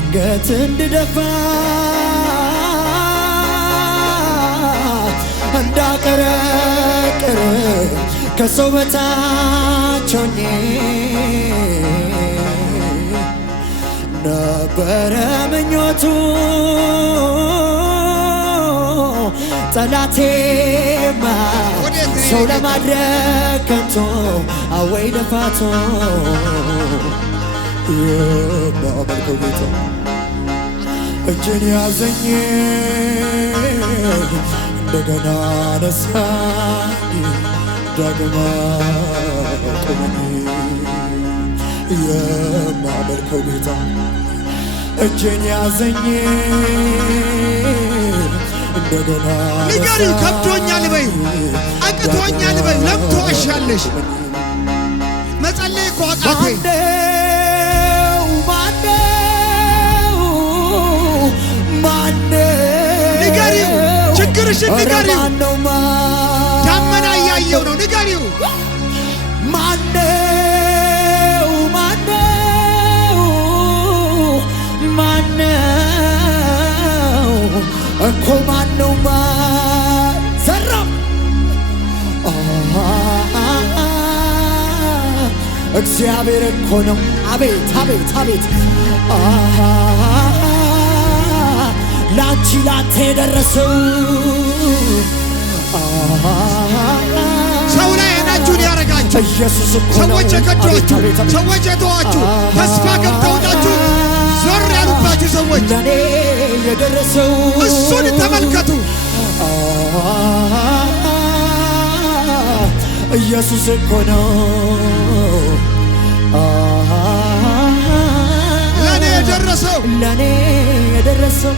አንገት እንድደፋ እንዳቀረቅር ከሰው በታች ሆኜ ነበረ ምኞቱ ጠላቴማ ሰው ለማድረግ ከንቶ አወይ ልፋቱ የማመልከው ጌታ እጄን ያዘኝ እንደገና ነሳኝ ዳግማ ቆመኝ የማመልከው ጌታ እጄን ያዘኝ እንደገና ንገሪው ከብዶኛል በይው አቅቶኛል በይው ለምን ትዋሻለሽ መጸለይ እኮ አቃተኝ ንገሪው ችግርሽን ንገሪው ዳመና እያየው ነው ንገሪው ማነው እኮ ማነው ዘራም እግዚአብሔር እኮ ነው አቤት አቤት አቤት ላንቺ ላንተ የደረሰው ሰው ላይ አይናችሁን ያረጋችሁ ኢየሱስ እኮ ነው ሰዎች የከዷችሁ ሰዎች የተዋችሁ ተስፋ ገብተውላችሁ ዞር ያሉባችሁ ሰዎች ለኔ የደረሰው እሱን ተመልከቱ ኢየሱስ እኮ ነው ለኔ የደረሰው